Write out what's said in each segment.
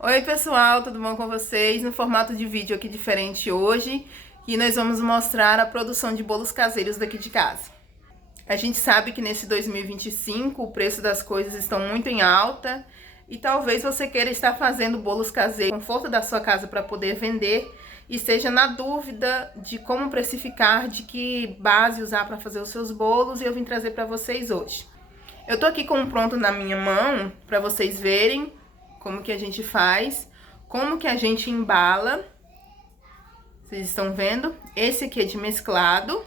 Oi pessoal, tudo bom com vocês? No formato de vídeo aqui diferente hoje, e nós vamos mostrar a produção de bolos caseiros daqui de casa. A gente sabe que nesse 2025 o preço das coisas estão muito em alta e talvez você queira estar fazendo bolos caseiros no conforto da sua casa para poder vender e esteja na dúvida de como precificar, de que base usar para fazer os seus bolos, e eu vim trazer para vocês hoje. Eu tô aqui com um pronto na minha mão para vocês verem como que a gente faz, como que a gente embala. Vocês estão vendo? Esse aqui é de mesclado.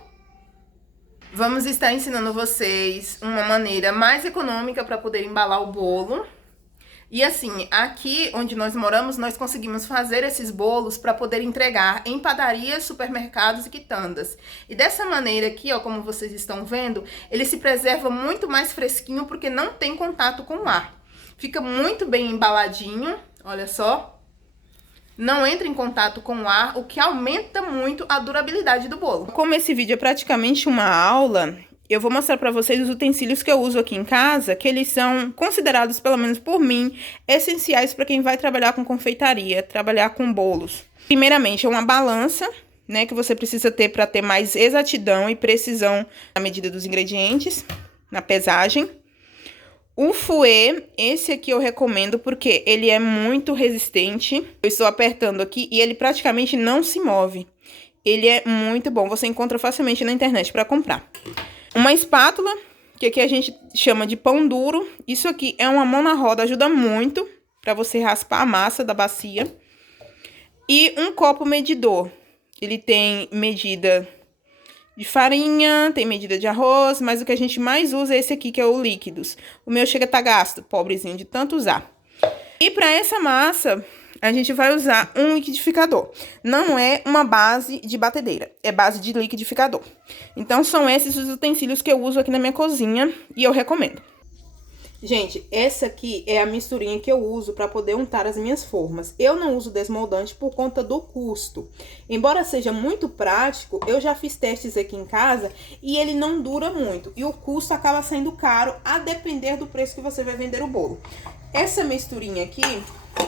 Vamos estar ensinando vocês uma maneira mais econômica para poder embalar o bolo. E assim, aqui onde nós moramos, nós conseguimos fazer esses bolos para poder entregar em padarias, supermercados e quitandas. E dessa maneira aqui, ó, como vocês estão vendo, ele se preserva muito mais fresquinho porque não tem contato com o ar. Fica muito bem embaladinho, olha só. Não entra em contato com o ar, o que aumenta muito a durabilidade do bolo. Como esse vídeo é praticamente uma aula, eu vou mostrar para vocês os utensílios que eu uso aqui em casa, que eles são considerados, pelo menos por mim, essenciais para quem vai trabalhar com confeitaria, trabalhar com bolos. Primeiramente, é uma balança, né, que você precisa ter para ter mais exatidão e precisão na medida dos ingredientes, na pesagem. O fouet, esse aqui eu recomendo porque ele é muito resistente. Eu estou apertando aqui e ele praticamente não se move. Ele é muito bom, você encontra facilmente na internet para comprar. Uma espátula, que aqui a gente chama de pão duro. Isso aqui é uma mão na roda, ajuda muito para você raspar a massa da bacia. E um copo medidor. Ele tem medida de farinha, tem medida de arroz, mas o que a gente mais usa é esse aqui, que é o líquidos. O meu chega a tá gasto, pobrezinho de tanto usar. E para essa massa, a gente vai usar um liquidificador. Não é uma base de batedeira, é base de liquidificador. Então, são esses os utensílios que eu uso aqui na minha cozinha e eu recomendo. Gente, essa aqui é a misturinha que eu uso para poder untar as minhas formas. Eu não uso desmoldante por conta do custo. Embora seja muito prático, eu já fiz testes aqui em casa e ele não dura muito. E o custo acaba saindo caro a depender do preço que você vai vender o bolo. Essa misturinha aqui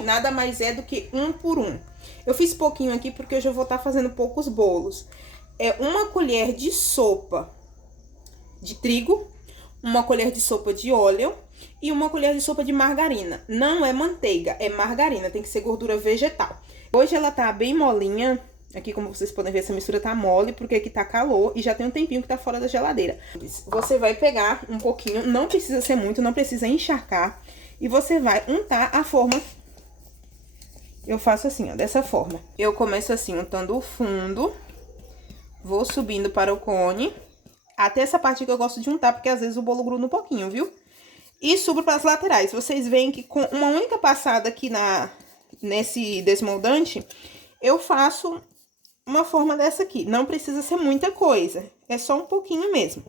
nada mais é do que 1 por 1. Eu fiz pouquinho aqui porque hoje eu vou estar fazendo poucos bolos. É uma colher de sopa de trigo, uma colher de sopa de óleo e uma colher de sopa de margarina. Não é manteiga, é margarina, tem que ser gordura vegetal. Hoje ela tá bem molinha. Aqui, como vocês podem ver, essa mistura tá mole, porque aqui tá calor e já tem um tempinho que tá fora da geladeira. Você vai pegar um pouquinho, não precisa ser muito, não precisa encharcar, e você vai untar a forma. Eu faço assim, ó, dessa forma. Eu começo assim, untando o fundo, vou subindo para o cone, até essa parte que eu gosto de untar, porque às vezes o bolo gruda um pouquinho, viu? E subo para as laterais. Vocês veem que com uma única passada aqui nesse desmoldante, eu faço uma forma dessa aqui. Não precisa ser muita coisa, é só um pouquinho mesmo.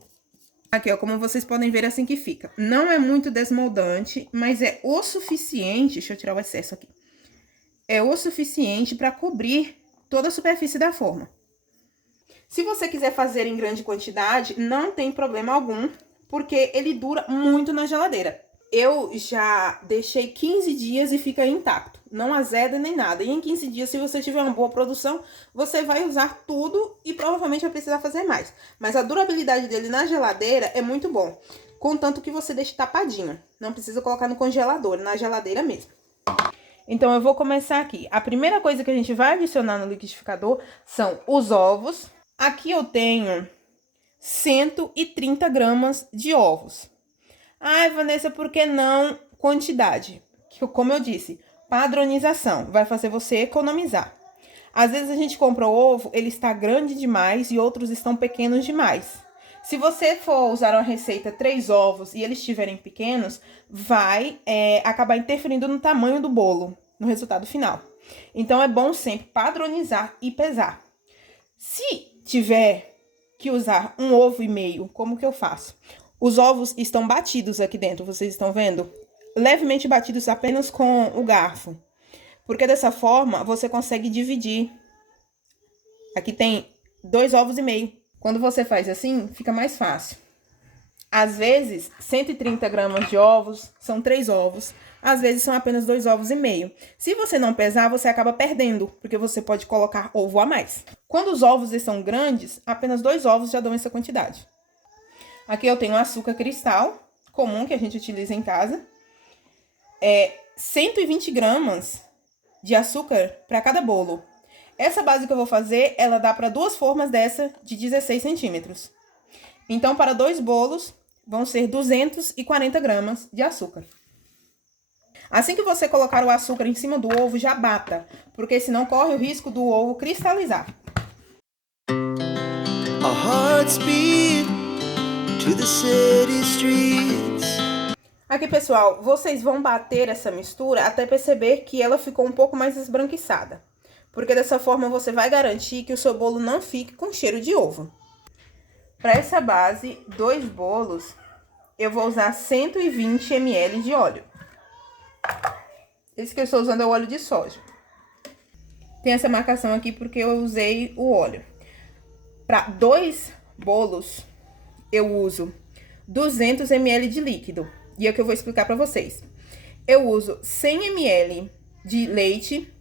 Aqui, ó, como vocês podem ver, é assim que fica. Não é muito desmoldante, mas é o suficiente. Deixa eu tirar o excesso aqui. É o suficiente para cobrir toda a superfície da forma. Se você quiser fazer em grande quantidade, não tem problema algum, porque ele dura muito na geladeira. Eu já deixei 15 dias e fica intacto, não azeda nem nada. E em 15 dias, se você tiver uma boa produção, você vai usar tudo e provavelmente vai precisar fazer mais. Mas a durabilidade dele na geladeira é muito bom, contanto que você deixe tapadinho. Não precisa colocar no congelador, na geladeira mesmo. Então, eu vou começar aqui. A primeira coisa que a gente vai adicionar no liquidificador são os ovos. Aqui eu tenho 130 gramas de ovos. Ai, Vanessa, por que não quantidade? Como eu disse, padronização vai fazer você economizar. Às vezes a gente compra o ovo, ele está grande demais e outros estão pequenos demais. Se você for usar uma receita 3 ovos e eles estiverem pequenos, vai acabar interferindo no tamanho do bolo, no resultado final. Então, é bom sempre padronizar e pesar. Se tiver que usar 1,5 ovo, como que eu faço? Os ovos estão batidos aqui dentro, vocês estão vendo? Levemente batidos apenas com o garfo. Porque dessa forma, você consegue dividir. Aqui tem 2,5 ovos. Quando você faz assim, fica mais fácil. Às vezes, 130 gramas de ovos são 3 ovos. Às vezes, são apenas 2 ovos e meio. Se você não pesar, você acaba perdendo, porque você pode colocar ovo a mais. Quando os ovos são grandes, apenas 2 ovos já dão essa quantidade. Aqui eu tenho açúcar cristal, comum, que a gente utiliza em casa. 120 gramas de açúcar para cada bolo. Essa base que eu vou fazer, ela dá para 2 formas dessa de 16 centímetros. Então, para 2 bolos, vão ser 240 gramas de açúcar. Assim que você colocar o açúcar em cima do ovo, já bata, porque senão corre o risco do ovo cristalizar. Our hearts beat to the city streets. Aqui, pessoal, vocês vão bater essa mistura até perceber que ela ficou um pouco mais esbranquiçada. Porque dessa forma você vai garantir que o seu bolo não fique com cheiro de ovo. Para essa base, 2 bolos, eu vou usar 120 ml de óleo. Esse que eu estou usando é o óleo de soja. Tem essa marcação aqui porque eu usei o óleo. Para 2 bolos, eu uso 200 ml de líquido. E é o que eu vou explicar para vocês. Eu uso 100 ml de leite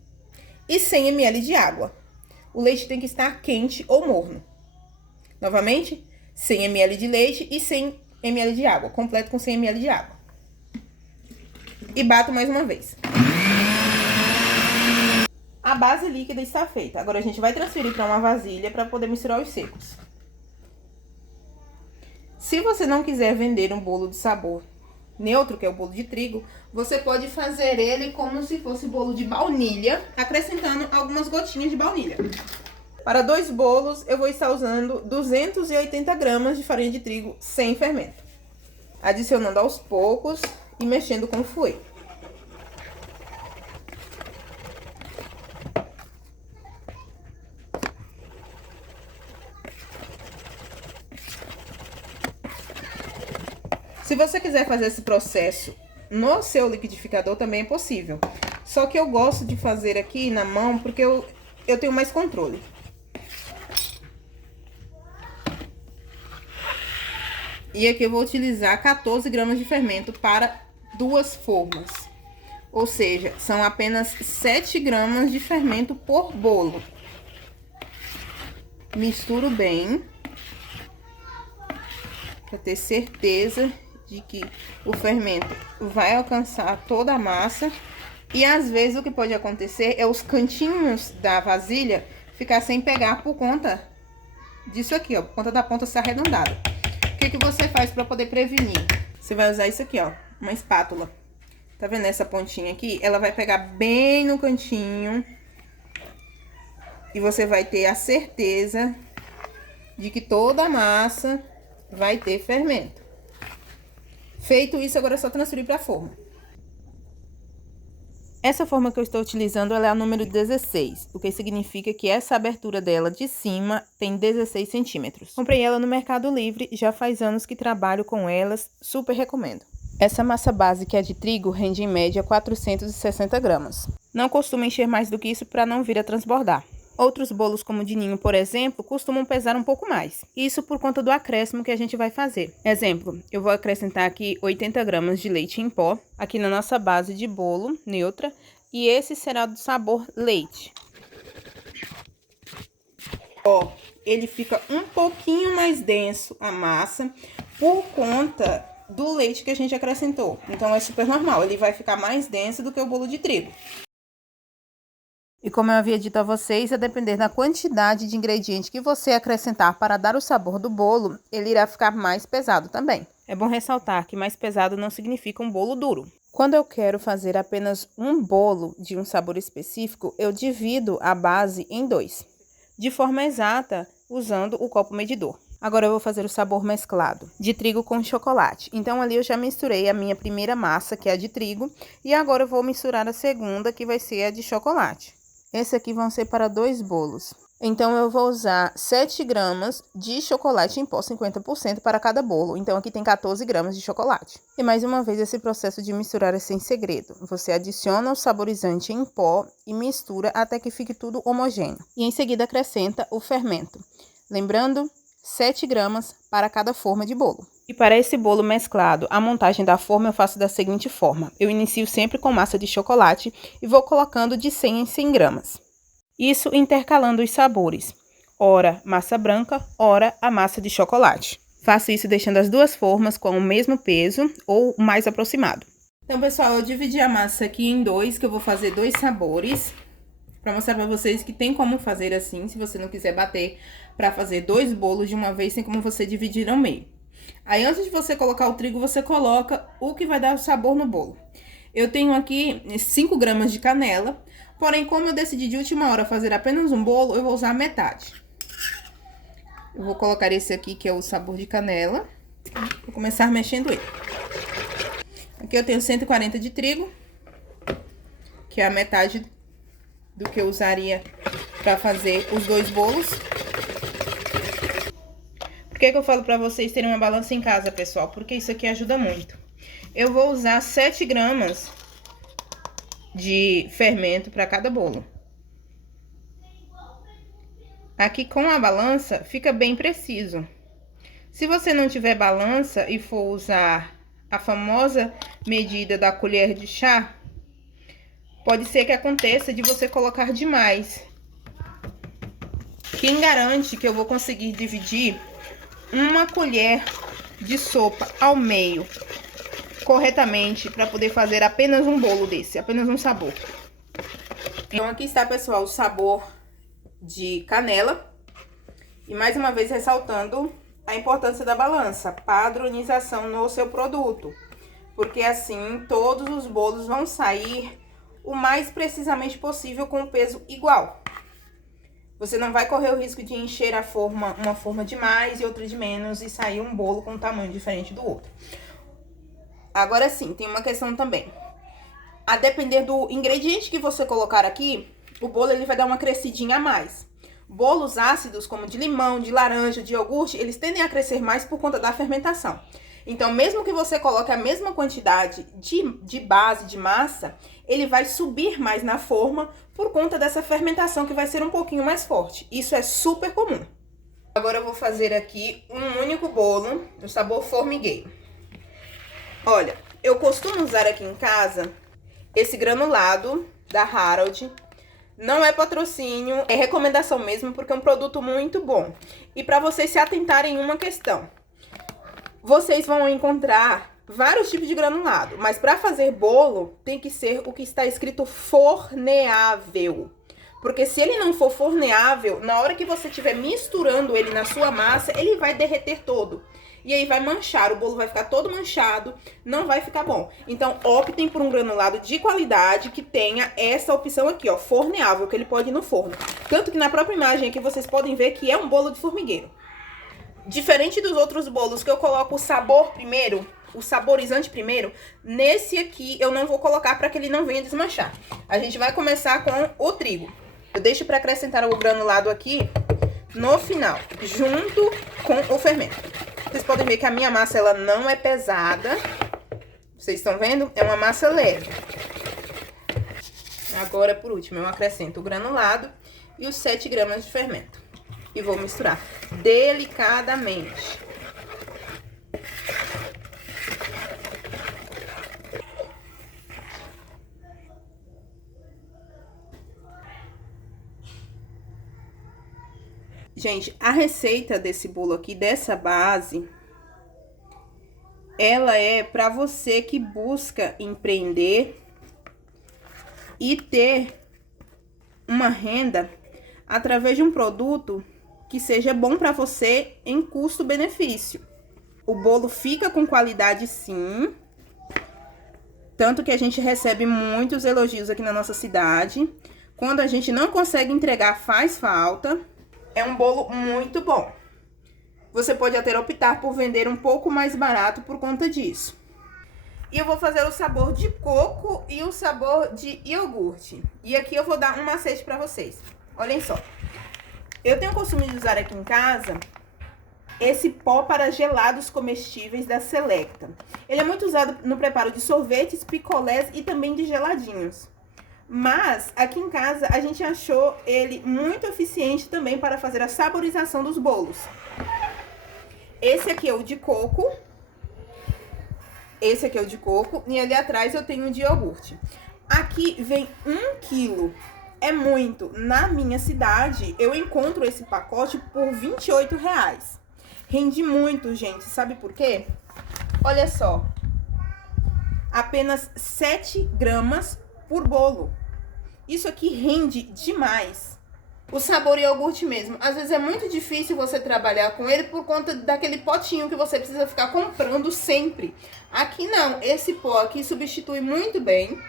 e 100 ml de água. O leite tem que estar quente ou morno. Novamente, 100 ml de leite e 100 ml de água. Completo com 100 ml de água. E bato mais uma vez. A base líquida está feita. Agora a gente vai transferir para uma vasilha para poder misturar os secos. Se você não quiser vender um bolo de sabor neutro, que é o bolo de trigo, você pode fazer ele como se fosse bolo de baunilha, acrescentando algumas gotinhas de baunilha. Para 2 bolos, eu vou estar usando 280 gramas de farinha de trigo sem fermento. Adicionando aos poucos e mexendo com o fouet. Se você quiser fazer esse processo no seu liquidificador, também é possível. Só que eu gosto de fazer aqui na mão porque eu tenho mais controle. E aqui eu vou utilizar 14 gramas de fermento para 2 formas. Ou seja, são apenas 7 gramas de fermento por bolo. Misturo bem, para ter certeza de que o fermento vai alcançar toda a massa. E às vezes o que pode acontecer é os cantinhos da vasilha ficar sem pegar por conta disso aqui, ó, por conta da ponta ser arredondada. O que você faz para poder prevenir? Você vai usar isso aqui, ó, uma espátula. Tá vendo essa pontinha aqui? Ela vai pegar bem no cantinho. E você vai ter a certeza de que toda a massa vai ter fermento. Feito isso, agora é só transferir para a forma. Essa forma que eu estou utilizando, ela é a número 16, o que significa que essa abertura dela de cima tem 16 centímetros. Comprei ela no Mercado Livre, já faz anos que trabalho com elas, super recomendo. Essa massa base, que é de trigo, rende em média 460 gramas. Não costumo encher mais do que isso para não vir a transbordar. Outros bolos, como o de ninho, por exemplo, costumam pesar um pouco mais. Isso por conta do acréscimo que a gente vai fazer. Exemplo, eu vou acrescentar aqui 80 gramas de leite em pó, aqui na nossa base de bolo neutra, e esse será do sabor leite. Ó, ele fica um pouquinho mais denso a massa por conta do leite que a gente acrescentou. Então é super normal, ele vai ficar mais denso do que o bolo de trigo. E como eu havia dito a vocês, a depender da quantidade de ingrediente que você acrescentar para dar o sabor do bolo, ele irá ficar mais pesado também. É bom ressaltar que mais pesado não significa um bolo duro. Quando eu quero fazer apenas um bolo de um sabor específico, eu divido a base em 2, de forma exata, usando o copo medidor. Agora eu vou fazer o sabor mesclado, de trigo com chocolate. Então ali eu já misturei a minha primeira massa, que é a de trigo, e agora eu vou misturar a segunda, que vai ser a de chocolate. Esse aqui vão ser para 2 bolos. Então, eu vou usar 7 gramas de chocolate em pó, 50% para cada bolo. Então, aqui tem 14 gramas de chocolate. E mais uma vez, esse processo de misturar é sem segredo. Você adiciona o saborizante em pó e mistura até que fique tudo homogêneo. E em seguida, acrescenta o fermento. Lembrando, 7 gramas para cada forma de bolo. E para esse bolo mesclado, a montagem da forma eu faço da seguinte forma. Eu inicio sempre com massa de chocolate e vou colocando de 100 em 100 gramas. Isso intercalando os sabores. Ora massa branca, ora a massa de chocolate. Faço isso deixando as duas formas com o mesmo peso ou mais aproximado. Então, pessoal, eu dividi a massa aqui em dois, que eu vou fazer 2 sabores. Para mostrar para vocês que tem como fazer assim, se você não quiser bater para fazer 2 bolos de uma vez, tem como você dividir ao meio. Aí, antes de você colocar o trigo, você coloca o que vai dar o sabor no bolo. Eu tenho aqui 5 gramas de canela, porém, como eu decidi de última hora fazer apenas um bolo, eu vou usar metade. Eu vou colocar esse aqui, que é o sabor de canela. Vou começar mexendo ele. Aqui eu tenho 140 de trigo, que é a metade do que eu usaria para fazer os 2 bolos. Por que eu falo para vocês terem uma balança em casa, pessoal? Porque isso aqui ajuda muito. Eu vou usar 7 gramas de fermento para cada bolo. Aqui com a balança fica bem preciso. Se você não tiver balança e for usar a famosa medida da colher de chá, pode ser que aconteça de você colocar demais. Quem garante que eu vou conseguir dividir 1 colher de sopa ao meio corretamente para poder fazer apenas um bolo desse, apenas um sabor. Então aqui está, pessoal, o sabor de canela. E mais uma vez ressaltando a importância da balança, padronização no seu produto. Porque assim todos os bolos vão sair o mais precisamente possível com o peso igual. Você não vai correr o risco de encher a forma, uma forma de mais e outra de menos e sair um bolo com um tamanho diferente do outro. Agora sim, tem uma questão também. A depender do ingrediente que você colocar aqui, o bolo ele vai dar uma crescidinha a mais. Bolos ácidos, como de limão, de laranja, de iogurte, eles tendem a crescer mais por conta da fermentação. Então, mesmo que você coloque a mesma quantidade de base, de massa, ele vai subir mais na forma por conta dessa fermentação que vai ser um pouquinho mais forte. Isso é super comum. Agora eu vou fazer aqui um único bolo do sabor formigueiro. Olha, eu costumo usar aqui em casa esse granulado da Harold. Não é patrocínio, é recomendação mesmo, porque é um produto muito bom. E para vocês se atentarem em uma questão. Vocês vão encontrar vários tipos de granulado, mas para fazer bolo tem que ser o que está escrito forneável. Porque se ele não for forneável, na hora que você estiver misturando ele na sua massa, ele vai derreter todo. E aí vai manchar, o bolo vai ficar todo manchado, não vai ficar bom. Então, optem por um granulado de qualidade que tenha essa opção aqui, ó, forneável, que ele pode ir no forno. Tanto que na própria imagem aqui vocês podem ver que é um bolo de formigueiro. Diferente dos outros bolos que eu coloco o sabor primeiro, o saborizante primeiro, nesse aqui eu não vou colocar para que ele não venha desmanchar. A gente vai começar com o trigo. Eu deixo para acrescentar o granulado aqui no final, junto com o fermento. Vocês podem ver que a minha massa ela não é pesada. Vocês estão vendo? É uma massa leve. Agora, por último, eu acrescento o granulado e os 7 gramas de fermento. E vou misturar delicadamente. Gente, a receita desse bolo aqui, dessa base, ela é para você que busca empreender e ter uma renda através de um produto que seja bom para você em custo-benefício. O bolo fica com qualidade, sim. Tanto que a gente recebe muitos elogios aqui na nossa cidade. Quando a gente não consegue entregar, faz falta. É um bolo muito bom. Você pode até optar por vender um pouco mais barato por conta disso. E eu vou fazer o sabor de coco e o sabor de iogurte. E aqui eu vou dar um macete para vocês. Olhem só. Eu tenho o costume de usar aqui em casa esse pó para gelados comestíveis da Selecta. Ele é muito usado no preparo de sorvetes, picolés e também de geladinhos. Mas aqui em casa a gente achou ele muito eficiente também para fazer a saborização dos bolos. Esse aqui é o de coco. Esse aqui é o de coco. E ali atrás eu tenho o de iogurte. Aqui vem 1 quilo. É muito. Na minha cidade, eu encontro esse pacote por R$28. Rende muito, gente. Sabe por quê? Olha só. Apenas 7 gramas por bolo. Isso aqui rende demais. O sabor iogurte mesmo. Às vezes é muito difícil você trabalhar com ele por conta daquele potinho que você precisa ficar comprando sempre. Aqui não. Esse pó aqui substitui muito bem.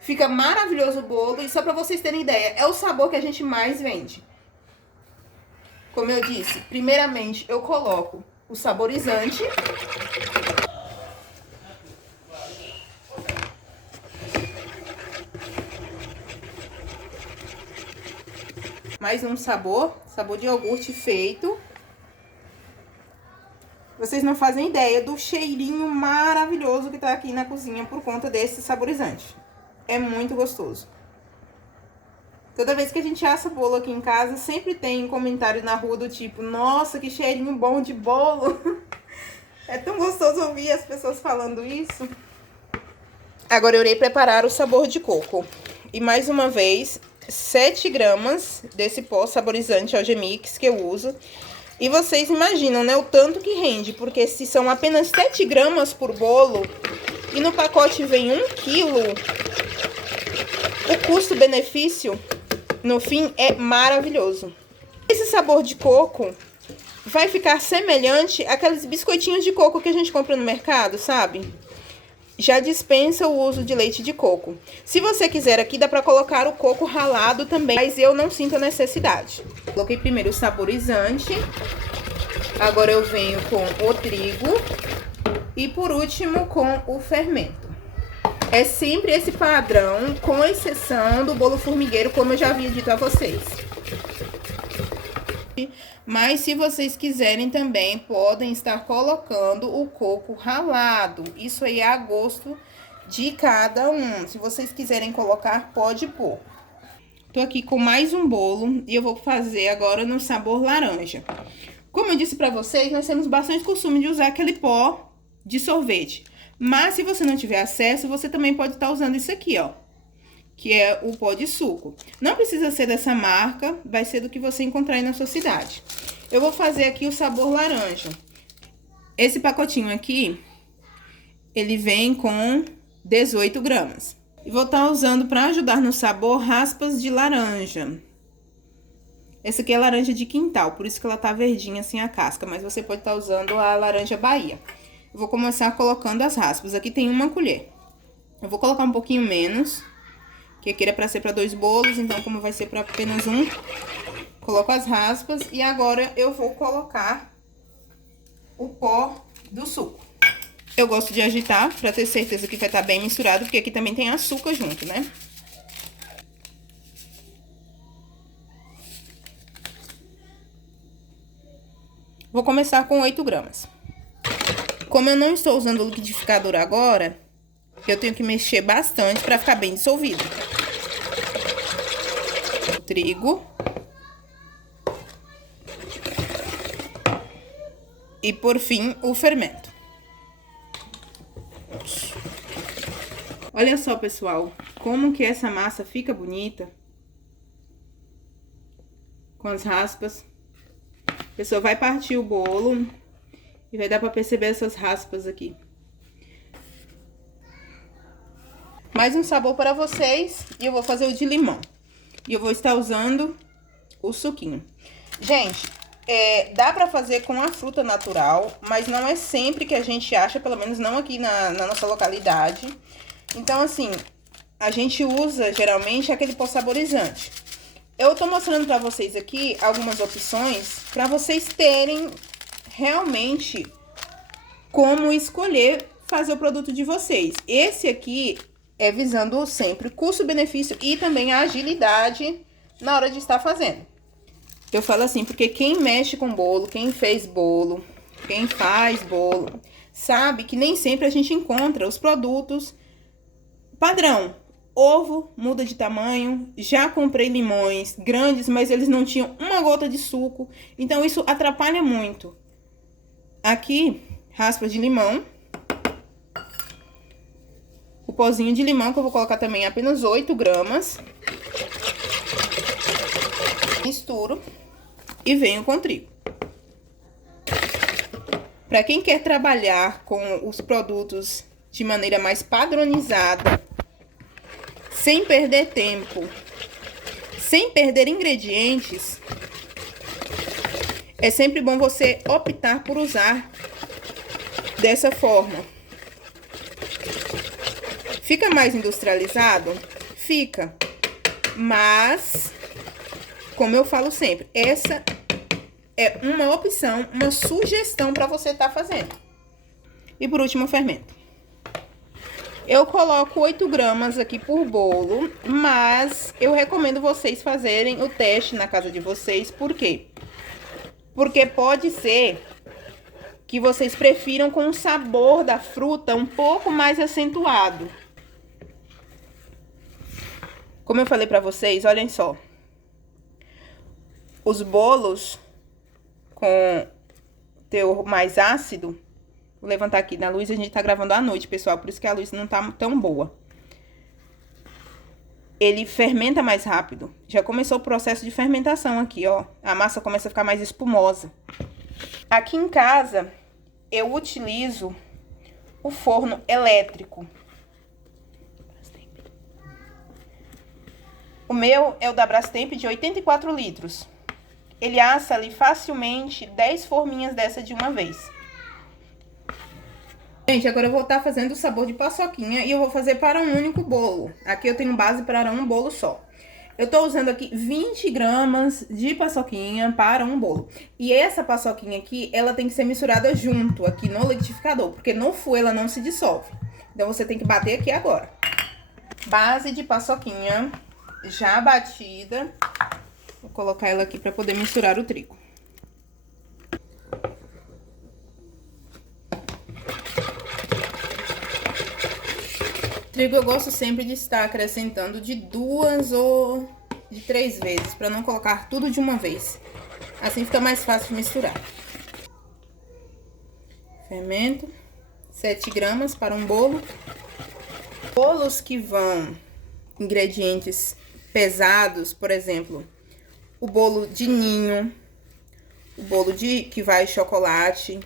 Fica maravilhoso o bolo. E só pra vocês terem ideia, é o sabor que a gente mais vende. Como eu disse, primeiramente eu coloco o saborizante. Mais um sabor de iogurte feito. Vocês não fazem ideia do cheirinho maravilhoso que tá aqui na cozinha por conta desse saborizante. É muito gostoso. Toda vez que a gente assa bolo aqui em casa, sempre tem um comentário na rua do tipo: nossa, que cheirinho bom de bolo. É tão gostoso ouvir as pessoas falando isso. Agora eu irei preparar o sabor de coco. E mais uma vez, 7 gramas desse pó saborizante Algemix que eu uso. E vocês imaginam, né, o tanto que rende. Porque se são apenas 7 gramas por bolo e no pacote vem 1 quilo, o custo-benefício no fim é maravilhoso. Esse sabor de coco vai ficar semelhante àqueles biscoitinhos de coco que a gente compra no mercado, sabe? Já dispensa o uso de leite de coco. Se você quiser aqui, dá pra colocar o coco ralado também, mas eu não sinto a necessidade. Coloquei primeiro o saborizante. Agora eu venho com o trigo. E por último com o fermento. É sempre esse padrão, com exceção do bolo formigueiro, como eu já havia dito a vocês. Mas se vocês quiserem também, podem estar colocando o coco ralado. Isso aí é a gosto de cada um. Se vocês quiserem colocar, pode pôr. Tô aqui com mais um bolo e eu vou fazer agora no sabor laranja. Como eu disse pra vocês, nós temos bastante costume de usar aquele pó de sorvete. Mas se você não tiver acesso, você também pode estar usando isso aqui, ó. Que é o pó de suco. Não precisa ser dessa marca, vai ser do que você encontrar aí na sua cidade. Eu vou fazer aqui o sabor laranja. Esse pacotinho aqui, ele vem com 18 gramas. E vou estar usando para ajudar no sabor raspas de laranja. Essa aqui é laranja de quintal, por isso que ela tá verdinha assim a casca, mas você pode estar usando a laranja Bahia. Eu vou começar colocando as raspas. Aqui tem 1 colher. Eu vou colocar um pouquinho menos, que aqui era pra ser pra 2 bolos, então como vai ser pra apenas 1, coloco as raspas. E agora eu vou colocar o pó do suco. Eu gosto de agitar pra ter certeza que vai estar bem misturado, porque aqui também tem açúcar junto, né? Vou começar com 8 gramas. Como eu não estou usando o liquidificador agora, eu tenho que mexer bastante para ficar bem dissolvido. O trigo. E por fim, o fermento. Olha só, pessoal, como que essa massa fica bonita. Com as raspas. A pessoa vai partir o bolo e vai dar para perceber essas raspas aqui. Mais um sabor para vocês e eu vou fazer o de limão. E eu vou estar usando o suquinho. Gente, dá para fazer com a fruta natural, mas não é sempre que a gente acha, pelo menos não aqui na nossa localidade. Então, assim, a gente usa geralmente aquele pó saborizante. Eu tô mostrando para vocês aqui algumas opções para vocês terem realmente como escolher fazer o produto de vocês. Esse aqui é visando sempre custo-benefício e também a agilidade na hora de estar fazendo. Eu falo assim, porque quem mexe com bolo, quem fez bolo, quem faz bolo, sabe que nem sempre a gente encontra os produtos padrão. Ovo muda de tamanho, já comprei limões grandes, mas eles não tinham uma gota de suco, então isso atrapalha muito. Aqui, raspas de limão. O pozinho de limão, que eu vou colocar também apenas 8 gramas. Misturo e venho com trigo. Para quem quer trabalhar com os produtos de maneira mais padronizada, sem perder tempo, sem perder ingredientes, é sempre bom você optar por usar dessa forma. Fica mais industrializado? Fica. Mas, como eu falo sempre, essa é uma opção, uma sugestão para você estar fazendo. E por último, o fermento. Eu coloco 8 gramas aqui por bolo, mas eu recomendo vocês fazerem o teste na casa de vocês. Por quê? Porque pode ser que vocês prefiram com o sabor da fruta um pouco mais acentuado. Como eu falei pra vocês, olhem só. Os bolos com teor mais ácido, vou levantar aqui na luz, a gente tá gravando à noite, pessoal, por isso que a luz não tá tão boa. Ele fermenta mais rápido. Já começou o processo de fermentação aqui, ó. A massa começa a ficar mais espumosa. Aqui em casa, eu utilizo o forno elétrico. O meu é o da Brastemp de 84 litros. Ele assa ali facilmente 10 forminhas dessa de uma vez. Gente, agora eu vou estar fazendo o sabor de paçoquinha e eu vou fazer para um único bolo. Aqui eu tenho base para um bolo só. Eu tô usando aqui 20 gramas de paçoquinha para um bolo. E essa paçoquinha aqui, ela tem que ser misturada junto aqui no liquidificador, porque no fouet ela não se dissolve. Então você tem que bater aqui agora. Base de paçoquinha já batida. Vou colocar ela aqui para poder misturar o trigo. Trigo eu gosto sempre de estar acrescentando de 2 ou de 3 vezes, para não colocar tudo de uma vez. Assim fica mais fácil de misturar. Fermento, 7 gramas para um bolo. Bolos que vão ingredientes pesados, por exemplo, o bolo de ninho, o bolo de que vai chocolate,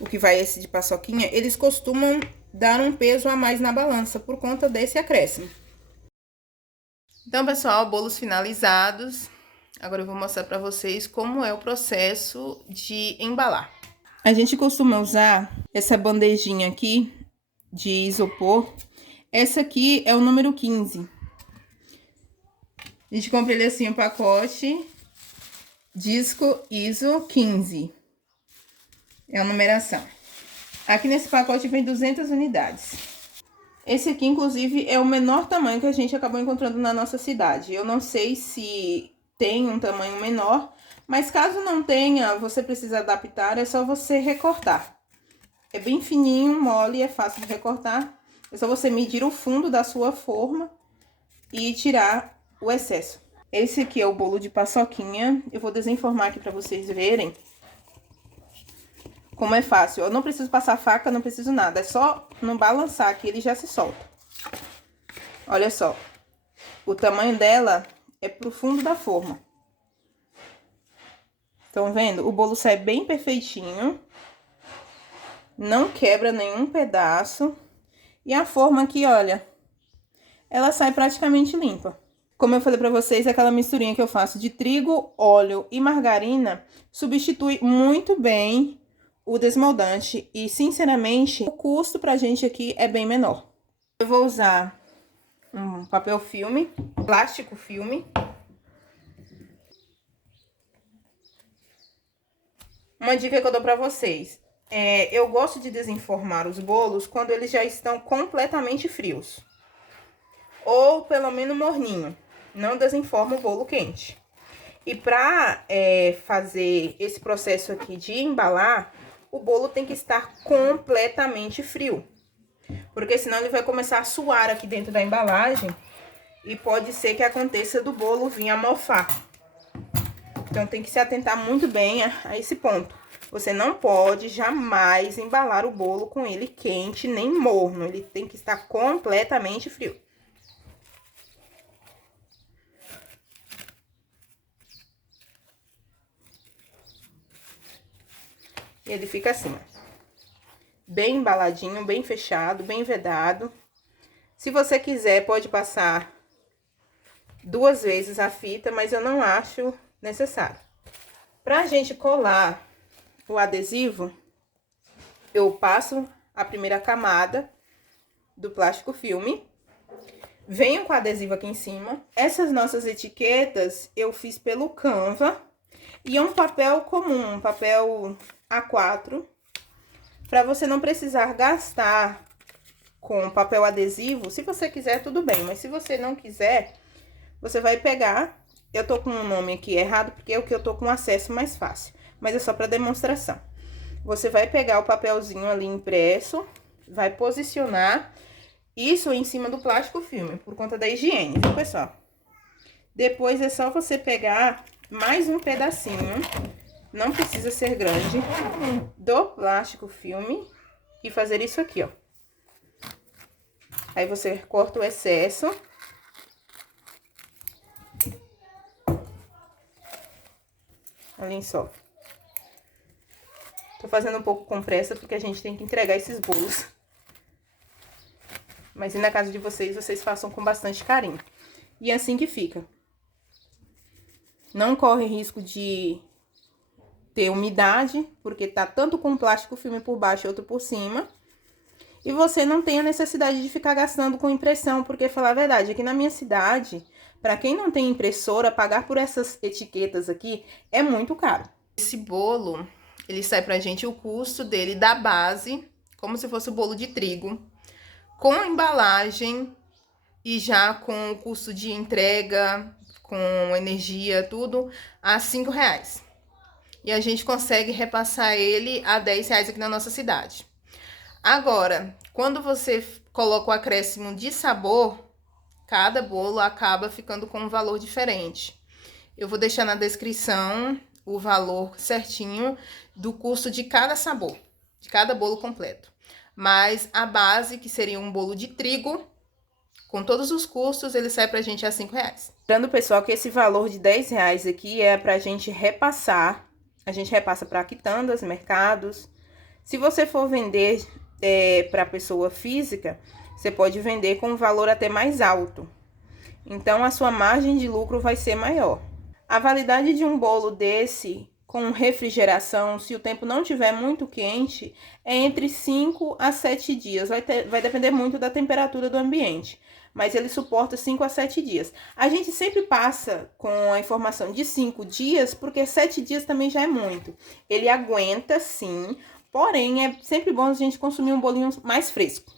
o que vai esse de paçoquinha, eles costumam dar um peso a mais na balança por conta desse acréscimo. Então, pessoal, bolos finalizados. Agora eu vou mostrar para vocês como é o processo de embalar. A gente costuma usar essa bandejinha aqui de isopor. Essa aqui é o número 15. A gente compra ele assim, o pacote Disco ISO 15. É a numeração. Aqui nesse pacote vem 200 unidades. Esse aqui, inclusive, é o menor tamanho que a gente acabou encontrando na nossa cidade. Eu não sei se tem um tamanho menor, mas caso não tenha, você precisa adaptar, é só você recortar. É bem fininho, mole, é fácil de recortar. É só você medir o fundo da sua forma e tirar o excesso. Esse aqui é o bolo de paçoquinha. Eu vou desenformar aqui para vocês verem como é fácil. Eu não preciso passar faca, não preciso nada. É só não balançar que ele já se solta. Olha só. O tamanho dela é pro fundo da forma. Estão vendo? O bolo sai bem perfeitinho. Não quebra nenhum pedaço. E a forma aqui, olha, ela sai praticamente limpa. Como eu falei pra vocês, aquela misturinha que eu faço de trigo, óleo e margarina substitui muito bem o desmoldante e, sinceramente, o custo pra gente aqui é bem menor. Eu vou usar um papel filme, plástico filme. Uma dica que eu dou pra vocês, eu gosto de desenformar os bolos quando eles já estão completamente frios. Ou pelo menos morninho, não desenforma o bolo quente. E pra fazer esse processo aqui de embalar, o bolo tem que estar completamente frio. Porque senão ele vai começar a suar aqui dentro da embalagem e pode ser que aconteça do bolo vir a mofar. Então tem que se atentar muito bem a esse ponto. Você não pode jamais embalar o bolo com ele quente nem morno. Ele tem que estar completamente frio. Ele fica assim, ó. Bem embaladinho, bem fechado, bem vedado. Se você quiser, pode passar 2 vezes a fita, mas eu não acho necessário. Pra gente colar o adesivo, eu passo a primeira camada do plástico filme, venho com o adesivo aqui em cima. Essas nossas etiquetas eu fiz pelo Canva e é um papel comum, um papel A4, para você não precisar gastar com papel adesivo. Se você quiser, tudo bem, mas se você não quiser, você vai pegar. Eu tô com um nome aqui errado, porque é o que eu tô com acesso mais fácil, mas é só para demonstração. Você vai pegar o papelzinho ali impresso, vai posicionar isso em cima do plástico filme, por conta da higiene, viu, pessoal? Depois é só você pegar mais um pedacinho, não precisa ser grande, do plástico filme e fazer isso aqui, ó. Aí você corta o excesso. Olhem só. Tô fazendo um pouco com pressa porque a gente tem que entregar esses bolos. Mas e na casa de vocês, vocês façam com bastante carinho. E é assim que fica. Não corre risco de ter umidade, porque tá tanto com plástico filme por baixo e outro por cima. E você não tem a necessidade de ficar gastando com impressão, porque, falar a verdade, aqui na minha cidade, para quem não tem impressora, pagar por essas etiquetas aqui é muito caro. Esse bolo, ele sai pra gente o custo dele da base, como se fosse o bolo de trigo, com embalagem e já com o custo de entrega, com energia, tudo, a R$5. E a gente consegue repassar ele a R$10 aqui na nossa cidade. Agora, quando você coloca o acréscimo de sabor, cada bolo acaba ficando com um valor diferente. Eu vou deixar na descrição o valor certinho do custo de cada sabor, de cada bolo completo. Mas a base, que seria um bolo de trigo, com todos os custos, ele sai pra gente a R$5. Lembrando, pessoal, que esse valor de R$10 aqui é pra gente repassar. A gente repassa pra quitandas, mercados. Se você for vender pra pessoa física, você pode vender com um valor até mais alto. Então, a sua margem de lucro vai ser maior. A validade de um bolo desse, com refrigeração, se o tempo não tiver muito quente, é entre 5 a 7 dias. Vai depender muito da temperatura do ambiente, mas ele suporta 5 a 7 dias. A gente sempre passa com a informação de 5 dias, porque 7 dias também já é muito. Ele aguenta, sim, porém é sempre bom a gente consumir um bolinho mais fresco.